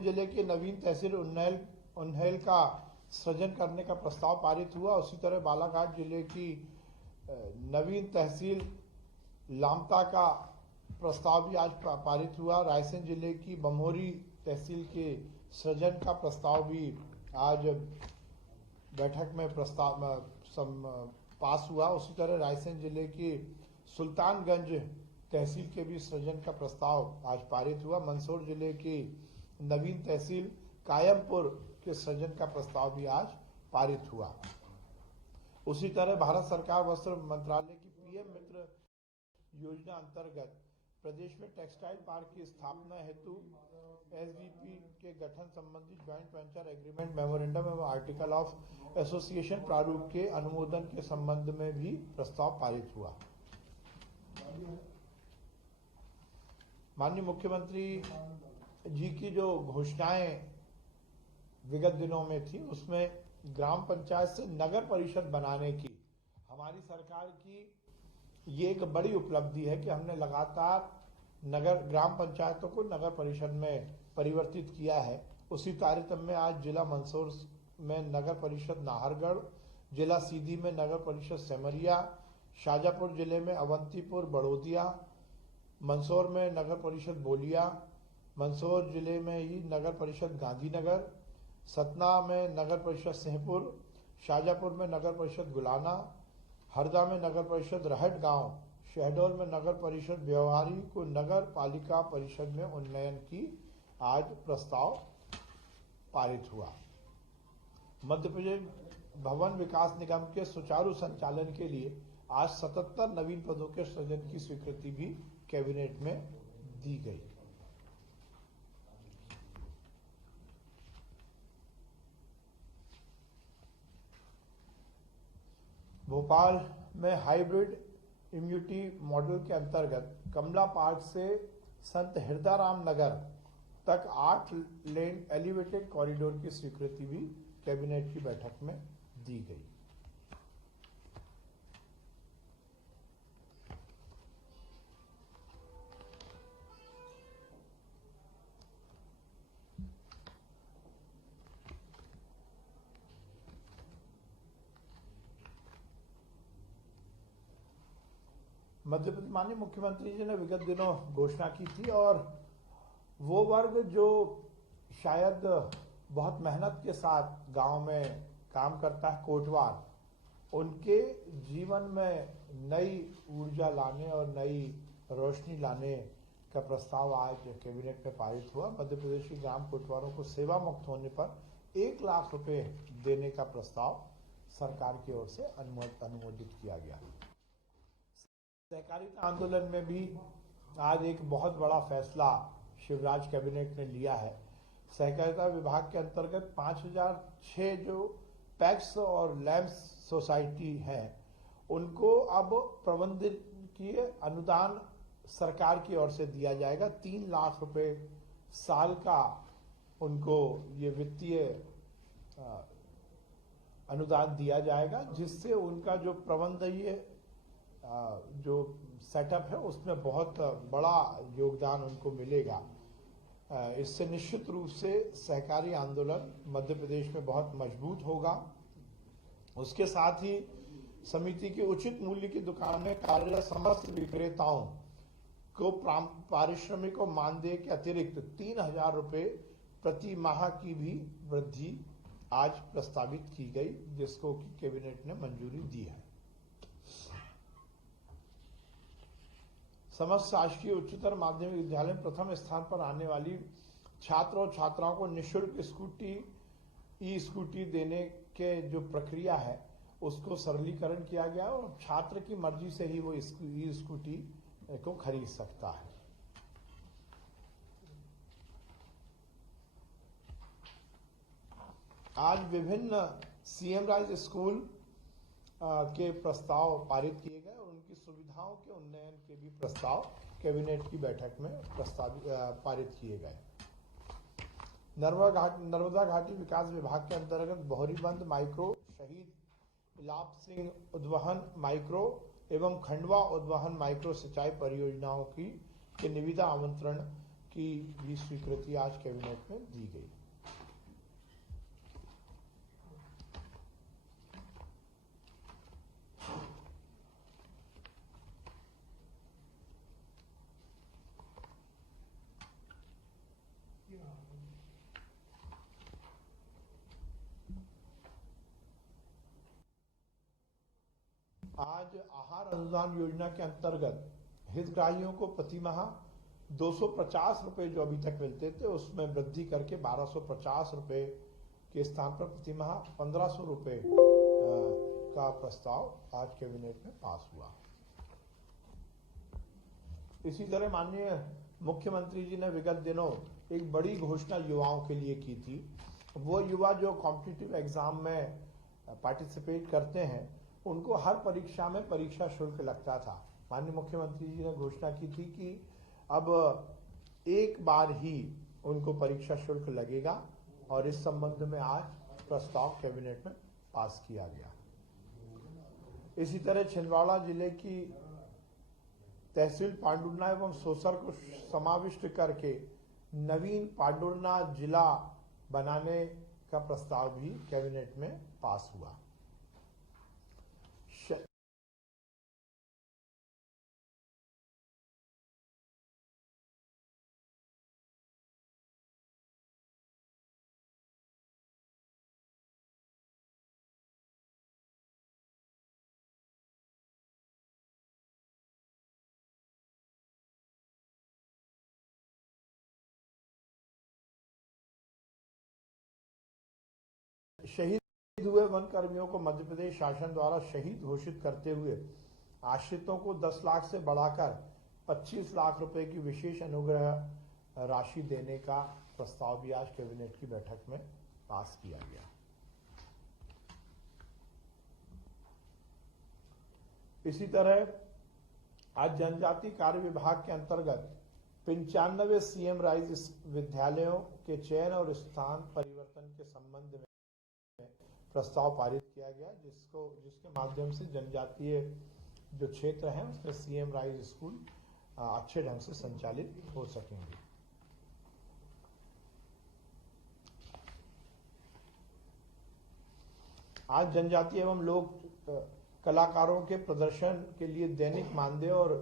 जिले के नवीन तहसील उन्नैल का सृजन करने का प्रस्ताव पारित हुआ। उसी तरह बालाघाट जिले की नवीन तहसील लामता का प्रस्ताव भी आज पारित हुआ। रायसेन जिले की बमोरी तहसील के सृजन का प्रस्ताव भी आज बैठक में पास हुआ। उसी तरह रायसेन जिले की सुल्तानगंज तहसील के भी सृजन का प्रस्ताव आज पारित हुआ। मंदसौर जिले की नवीन तहसील कायमपुर के सृजन का प्रस्ताव भी आज पारित हुआ। उसी तरह भारत सरकार वस्त्र मंत्रालय की पीएम मित्र योजना अंतर्गत प्रदेश में टेक्सटाइल पार्क की स्थापना हेतु एसडीपी के गठन संबंधी ज्वाइंट वेंचर एग्रीमेंट मेमोरेंडम एवं आर्टिकल ऑफ एसोसिएशन प्रारूप के अनुमोदन के संबंध में भी प्रस्ताव पारित हुआ। माननीय मुख्यमंत्री जी की जो घोषणाएं विगत दिनों में थी, उसमें ग्राम पंचायत से नगर परिषद बनाने की हमारी सरकार की ये एक बड़ी उपलब्धि है कि हमने लगातार ग्राम पंचायतों को नगर परिषद में परिवर्तित किया है। उसी तारतम्य में आज जिला मंदसौर में नगर परिषद नाहरगढ़, जिला सीधी में नगर परिषद सेमरिया, शाजापुर जिले में अवंतीपुर बड़ोदिया, मंदसौर में नगर परिषद बोलिया, मंदसौर जिले में ही नगर परिषद गांधीनगर, सतना में नगर परिषद सिंहपुर, शाजापुर में नगर परिषद गुलाना, हरदा में नगर परिषद रहट गांव, शहडोल में नगर परिषद व्यवहारी को नगर पालिका परिषद में उन्नयन की आज प्रस्ताव पारित हुआ। मध्य प्रदेश भवन विकास निगम के सुचारू संचालन के लिए आज 77 नवीन पदों के सृजन की स्वीकृति भी कैबिनेट में दी गई। भोपाल में हाइब्रिड इम्यूनिटी मॉडल के अंतर्गत कमला पार्क से संत हिरदाराम नगर तक 8 लेन एलिवेटेड कॉरिडोर की स्वीकृति भी कैबिनेट की बैठक में दी गई। मध्य प्रदेश माननीय मुख्यमंत्री जी ने विगत दिनों घोषणा की थी और वो वर्ग जो शायद बहुत मेहनत के साथ गांव में काम करता है, कोटवार, उनके जीवन में नई ऊर्जा लाने और नई रोशनी लाने का प्रस्ताव आज कैबिनेट में पारित हुआ। मध्य प्रदेश के ग्राम कोटवारों को सेवा मुक्त होने पर 1 लाख रुपए देने का प्रस्ताव सरकार की ओर से अनुमोदित किया गया। सहकारिता आंदोलन में भी आज एक बहुत बड़ा फैसला शिवराज कैबिनेट ने लिया है। सहकारिता विभाग के अंतर्गत 5006 जो पैक्स और लैंप्स सोसाइटी हैं, उनको अब प्रबंधकीय अनुदान सरकार की ओर से दिया जाएगा। 3 लाख रुपए साल का उनको ये वित्तीय अनुदान दिया जाएगा, जिससे उनका जो प्रबंधकीय जो सेटअप है उसमें बहुत बड़ा योगदान उनको मिलेगा। इससे निश्चित रूप से सहकारी आंदोलन मध्य प्रदेश में बहुत मजबूत होगा। उसके साथ ही समिति की उचित मूल्य की दुकान में कार्यरत समस्त विक्रेताओं को पारिश्रमिक और मानदेय के अतिरिक्त 3000 रुपए प्रति माह की भी वृद्धि आज प्रस्तावित की गई, जिसको कि कैबिनेट ने मंजूरी दी है। समस्त शासकीय उच्चतर माध्यमिक विद्यालय में प्रथम स्थान पर आने वाली छात्र और छात्राओं को निःशुल्क स्कूटी देने के जो प्रक्रिया है उसको सरलीकरण किया गया और छात्र की मर्जी से ही वो स्कूटी को खरीद सकता है। आज विभिन्न सीएम राइज स्कूल के प्रस्ताव पारित किए गए और उनकी सुविधाओं के उन्नयन के भी प्रस्ताव कैबिनेट की बैठक में पारित किए गए। नर्मदा घाटी विकास विभाग के अंतर्गत बोहरीबंद माइक्रो, शहीद इलाप सिंह उद्वहन माइक्रो एवं खंडवा उद्वहन माइक्रो सिंचाई परियोजनाओं के निविदा आमंत्रण की भी स्वीकृति आज कैबिनेट में दी गई। आज आहार अनुदान योजना के अंतर्गत हितग्राहियों को प्रति माह 250 रुपए जो अभी तक मिलते थे उसमें वृद्धि करके 1250 रुपए के स्थान पर प्रति माह 1500 रुपए का प्रस्ताव आज कैबिनेट में पास हुआ। इसी तरह माननीय मुख्यमंत्री जी ने विगत दिनों एक बड़ी घोषणा युवाओं के लिए की थी। वो युवा जो कॉम्पिटिटिव एग्जाम में पार्टिसिपेट करते हैं उनको हर परीक्षा में परीक्षा शुल्क लगता था। माननीय मुख्यमंत्री जी ने घोषणा की थी कि अब एक बार ही उनको परीक्षा शुल्क लगेगा और इस संबंध में आज प्रस्ताव कैबिनेट में पास किया गया। इसी तरह छिंदवाड़ा जिले की तहसील पांडुरना एवं सोसर को समाविष्ट करके नवीन पांडुरना जिला बनाने का प्रस्ताव भी कैबिनेट में पास हुआ। शहीद हुए वन कर्मियों को मध्य प्रदेश शासन द्वारा शहीद घोषित करते हुए आश्रितों को 10 लाख से बढ़ाकर 25 लाख रुपए की विशेष अनुग्रह राशि देने का प्रस्ताव भी आज कैबिनेट की बैठक में पास किया गया। इसी तरह आज जनजाति कार्य विभाग के अंतर्गत 95 सीएम राइज विद्यालयों के चयन और स्थान परिवर्तन के संबंध में प्रस्ताव पारित किया गया, जिसके माध्यम से जनजातीय जो क्षेत्र हैं उसमें सीएम राइज स्कूल अच्छे ढंग से संचालित हो सकेंगे। आज जनजातीय एवं लोक कलाकारों के प्रदर्शन के लिए दैनिक मानदेय और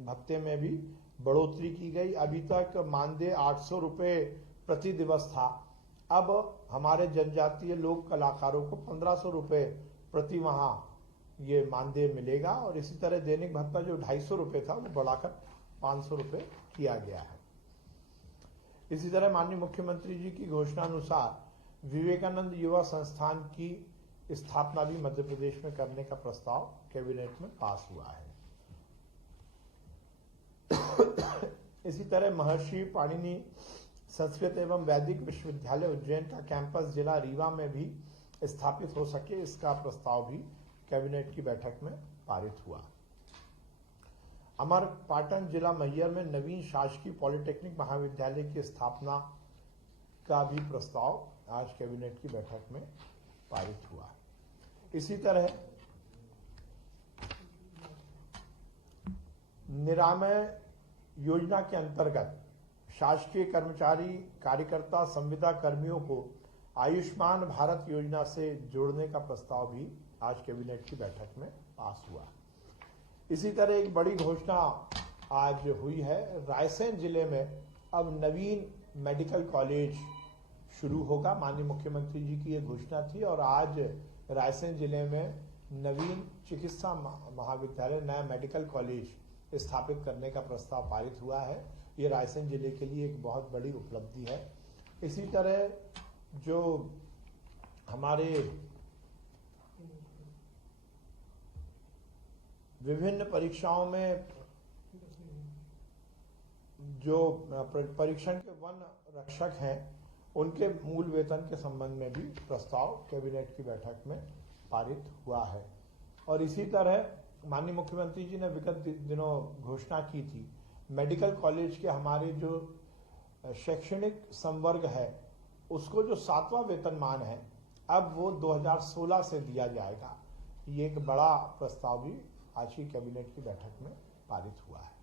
भत्ते में भी बढ़ोतरी की गई। अभी तक मानदेय 800 रुपए प्रति दिवस था, अब हमारे जनजातीय लोक कलाकारों को 1500 रुपए प्रति माह ये मानदेय मिलेगा और इसी तरह दैनिक भत्ता जो 250 रुपए था वो बढ़ाकर 500 रुपए किया गया है। इसी तरह माननीय मुख्यमंत्री जी की घोषणा अनुसार विवेकानंद युवा संस्थान की स्थापना भी मध्य प्रदेश में करने का प्रस्ताव कैबिनेट में पास हुआ है। इसी तरह महर्षि पाणिनि संस्कृत एवं वैदिक विश्वविद्यालय उज्जैन का कैंपस जिला रीवा में भी स्थापित हो सके, इसका प्रस्ताव भी कैबिनेट की बैठक में पारित हुआ। अमरपाटन जिला मैहर में नवीन शासकीय पॉलिटेक्निक महाविद्यालय की स्थापना का भी प्रस्ताव आज कैबिनेट की बैठक में पारित हुआ। इसी तरह निरामय योजना के अंतर्गत शासकीय कर्मचारी कार्यकर्ता संविदा कर्मियों को आयुष्मान भारत योजना से जोड़ने का प्रस्ताव भी आज कैबिनेट की बैठक में पास हुआ। इसी तरह एक बड़ी घोषणा आज हुई है, रायसेन जिले में अब नवीन मेडिकल कॉलेज शुरू होगा। माननीय मुख्यमंत्री जी की ये घोषणा थी और आज रायसेन जिले में नवीन चिकित्सा महाविद्यालय नया मेडिकल कॉलेज स्थापित करने का प्रस्ताव पारित हुआ है। ये रायसेन जिले के लिए एक बहुत बड़ी उपलब्धि है। इसी तरह जो हमारे विभिन्न परीक्षाओं में जो परीक्षण के वन रक्षक हैं उनके मूल वेतन के संबंध में भी प्रस्ताव कैबिनेट की बैठक में पारित हुआ है। और इसी तरह माननीय मुख्यमंत्री जी ने विगत दिनों घोषणा की थी मेडिकल कॉलेज के हमारे जो शैक्षणिक संवर्ग है उसको जो 7वां वेतनमान है अब वो 2016 से दिया जाएगा। ये एक बड़ा प्रस्ताव भी आज की कैबिनेट की बैठक में पारित हुआ है।